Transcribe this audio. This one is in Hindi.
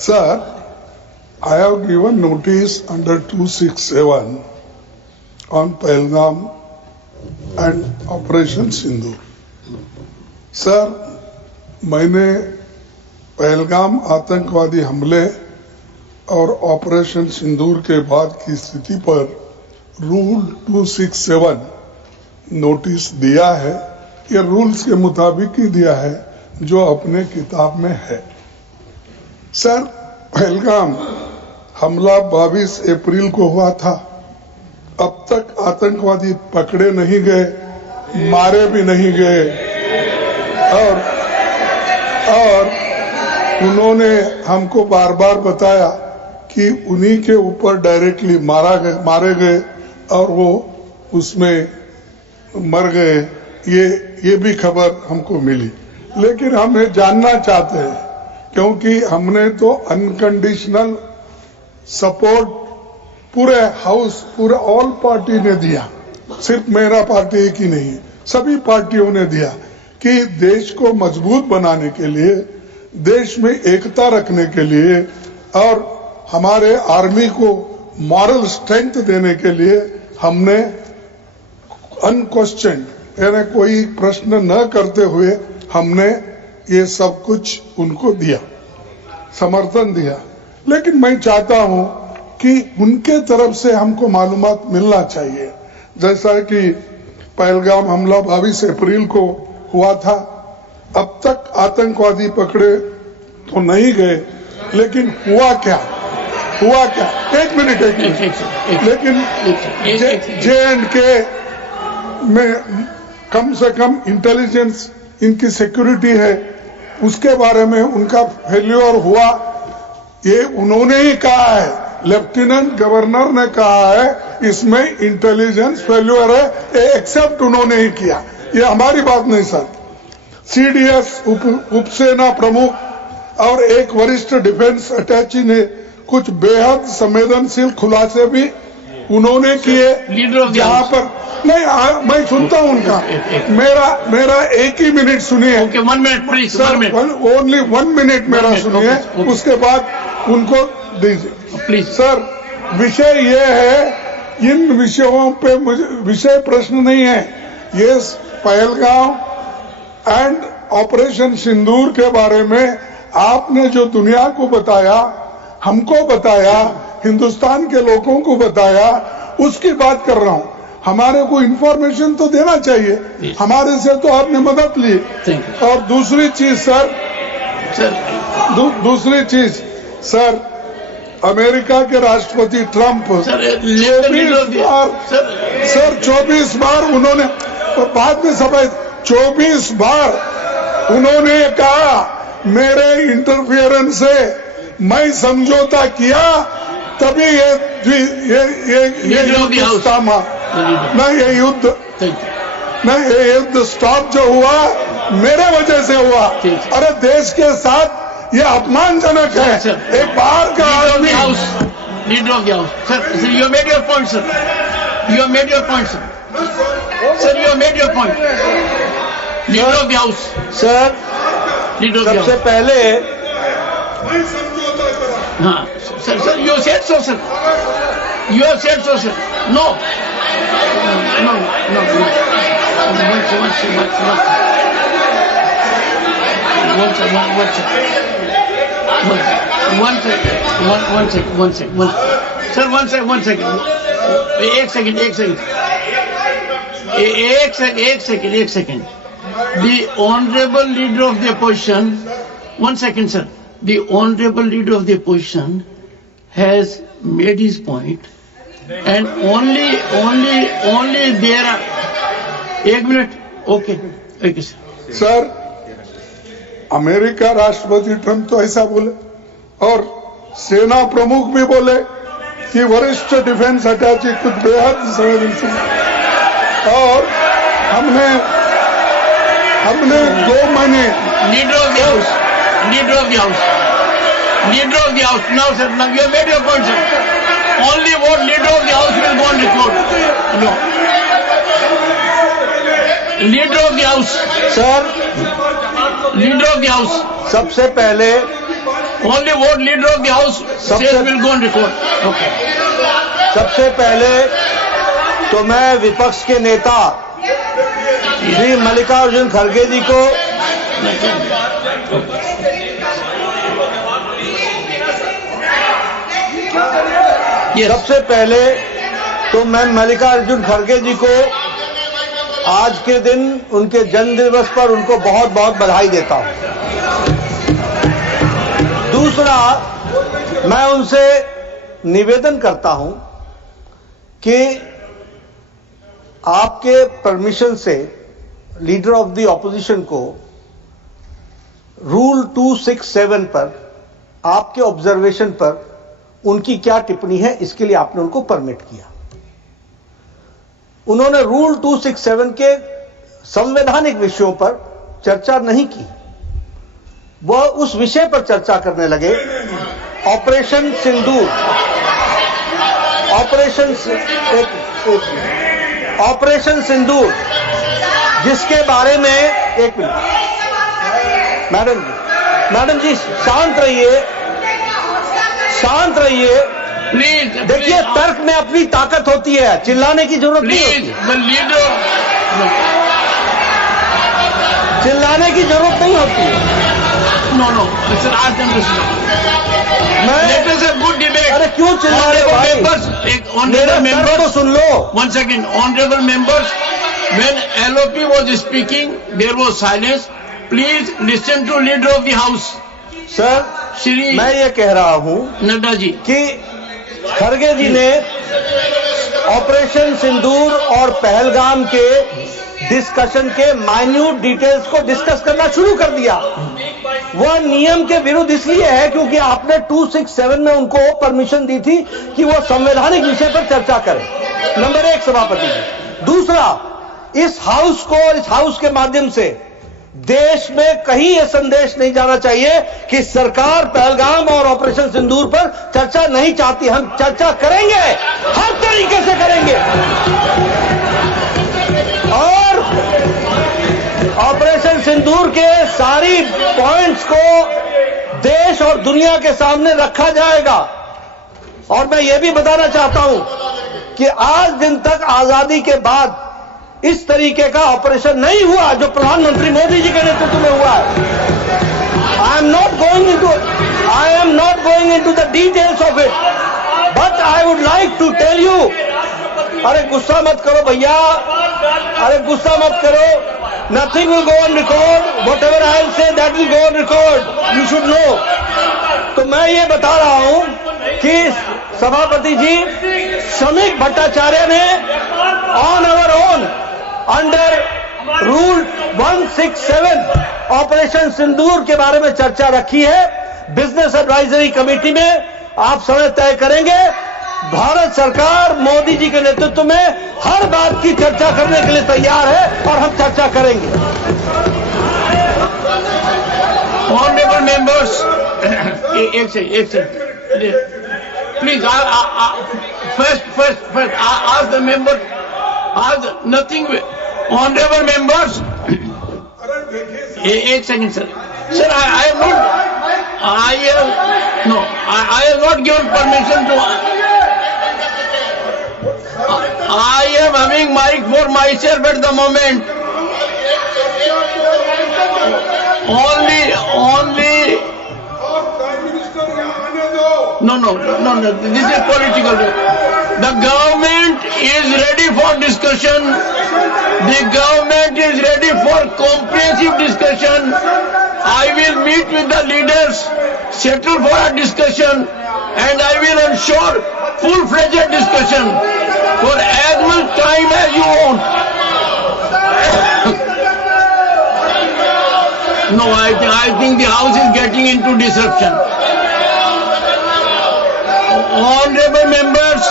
Sir, I have given notice under 267 on Pahalgam and Operation Sindoor. Sir, मैंने पहलगाम आतंकवादी हमले और ऑपरेशन सिंदूर के बाद की स्थिति पर रूल 267 नोटिस दिया है। ये रूल्स के मुताबिक ही दिया है जो अपने किताब में है। सर, पहलगाम हमला 22 अप्रैल को हुआ था। अब तक आतंकवादी पकड़े नहीं गए, मारे भी नहीं गए और उन्होंने हमको बार बार बताया कि उन्हीं के ऊपर डायरेक्टली मारे गए और वो उसमें मर गए। ये भी खबर हमको मिली, लेकिन हम ये जानना चाहते हैं क्योंकि हमने तो अनकंडीशनल सपोर्ट पूरे हाउस, पूरे ऑल पार्टी ने दिया, सिर्फ मेरा पार्टी एक ही नहीं, सभी पार्टियों ने दिया कि देश को मजबूत बनाने के लिए, देश में एकता रखने के लिए और हमारे आर्मी को मॉरल स्ट्रेंथ देने के लिए हमने अनक्वेश्चन, यानी कोई प्रश्न न करते हुए हमने ये सब कुछ उनको दिया, समर्थन दिया। लेकिन मैं चाहता हूं कि उनके तरफ से हमको मालूमात मिलना चाहिए। जैसा कि पहलगाम हमला 22 अप्रैल को हुआ था, अब तक आतंकवादी पकड़े तो नहीं गए, लेकिन हुआ क्या? एक मिनट लेकिन J&K में कम से कम इंटेलिजेंस, इनकी सिक्योरिटी है, उसके बारे में उनका फेल्योर हुआ, ये उन्होंने ही कहा है, लेफ्टिनेंट गवर्नर ने कहा है इसमें इंटेलिजेंस फेल्योर है, ये एक्सेप्ट उन्होंने ही किया, ये हमारी बात नहीं सर। CDS उपसेना प्रमुख और एक वरिष्ठ डिफेंस अटैची ने कुछ बेहद संवेदनशील खुलासे भी उन्होंने किए, जहां पर नहीं, मैं सुनता हूं उनका, मेरा एक ही मिनट सुनिए। Okay, 1 minute, please. Sir, only 1 minute मेरा सुनिए, उसके बाद उनको दीजिए प्लीज। सर, विषय ये है, इन विषयों पे मुझे विषय प्रश्न नहीं है, ये पहलगाम एंड ऑपरेशन सिंदूर के बारे में आपने जो दुनिया को बताया, हमको बताया, हिंदुस्तान के लोगों को बताया, उसकी बात कर रहा हूं। हमारे को इंफॉर्मेशन तो देना चाहिए, हमारे से तो आपने मदद ली। और दूसरी चीज सर, दूसरी चीज सर, अमेरिका के राष्ट्रपति ट्रंप 24 बार उन्होंने, बाद में सब 24 बार उन्होंने कहा मेरे इंटरफियरेंस से मैं समझौता किया, तभी ये युद्ध थामा, ये युद्ध स्टॉप जो हुआ मेरे वजह से हुआ। अरे देश के साथ ये अपमानजनक है, एक बाहर का आदमी। Leader of the house, sir, you made your point sir, you made your point sir, you made your point. Leader of the house sir, सबसे पहले हाँ sir, you said so sir, you have said so sir, no, one second, एक second, the honorable leader of the opposition, 1 second sir, the honorable leader of the opposition has made his point, and only there are, 1 minute, okay sir. Sir, America राष्ट्रपति ट्रंप तो ऐसा बोले और सेना प्रमुख भी बोले कि वरिष्ठ डिफेंस अटैची कुछ बेहद संवेदनशील, और हमने 2 महीने Leader of the house, now sir, now you have made your point sir, only what leader of the house will go on record, no, leader of the house sir, leader of the house, सबसे पहले Only what leader of the house says will go on record. Okay. सबसे पहले तो मैं विपक्ष के नेता श्री मल्लिकार्जुन खड़गे जी को सबसे पहले तो मैं मल्लिकार्जुन खड़गे जी को आज के दिन उनके जन्म दिवस पर उनको बहुत बहुत बधाई देता हूं। दूसरा, मैं उनसे निवेदन करता हूं कि आपके परमिशन से लीडर ऑफ द ऑपोजिशन को रूल 267 पर आपके ऑब्जर्वेशन पर उनकी क्या टिप्पणी है, इसके लिए आपने उनको परमिट किया। उन्होंने रूल 267 के संवैधानिक विषयों पर चर्चा नहीं की, वह उस विषय पर चर्चा करने लगे, ऑपरेशन सिंदूर, ऑपरेशन सिंदूर, जिसके बारे में एक मिनट मैडम जी शांत रहिए। Please. देखिए, तर्क में अपनी ताकत होती है, चिल्लाने की जरूरत नहीं होती। The leader. चिल्लाने की जरूरत नहीं होती। No. Sir, ask them to stop. Let us have good debate. अरे क्यों चिल्ला रहे हो भाई? Honorable members, तो सुन लो। One second, honorable members. When LOP was speaking, there was silence. Please listen to leader of the house. Sir, Shri मैं ये कह रहा हूं नड्डा जी कि खड़गे जी ने ऑपरेशन सिंदूर और पहलगाम के डिस्कशन के माइन्यूट डिटेल्स को डिस्कस करना शुरू कर दिया। वह नियम के विरुद्ध इसलिए है क्योंकि आपने 267 में उनको परमिशन दी थी कि वह संवैधानिक विषय पर चर्चा करें। नंबर 1 सभापति जी। दूसरा, इस हाउस को और इस हाउस के माध्यम से देश में कहीं यह संदेश नहीं जाना चाहिए कि सरकार पहलगाम और ऑपरेशन सिंदूर पर चर्चा नहीं चाहती। हम चर्चा करेंगे, हर तरीके से करेंगे, और ऑपरेशन सिंदूर के सारी पॉइंट्स को देश और दुनिया के सामने रखा जाएगा। और मैं यह भी बताना चाहता हूं कि आज दिन तक आजादी के बाद इस तरीके का ऑपरेशन नहीं हुआ जो प्रधानमंत्री मोदी जी के नेतृत्व में हुआ है। I am not going into the details of it, but I would like to tell you, अरे गुस्सा मत करो भैया, अरे गुस्सा मत करो, nothing will go on record, whatever I will say that will go on record, you should know। तो मैं ये बता रहा हूं कि सभापति जी श्रमिक भट्टाचार्य ने on our own under rule 167 operation Sindoor के बारे में चर्चा रखी है। बिजनेस एडवाइजरी कमेटी में आप समय तय करेंगे। भारत सरकार मोदी जी के नेतृत्व में हर बात की चर्चा करने के लिए तैयार है और हम चर्चा करेंगे। Honorable members, एक second, please, first, ask the member, ask nothing. Honorable members, एक second sir, I have not given permission to. I am having mic for myself at the moment. Only. No. This is political. The government is ready for discussion. The government is ready for comprehensive discussion. I will meet with the leaders, settle for a discussion, and I will ensure full-fledged discussion for as much time as you want. No, I think the house is getting into disruption. Honorable members,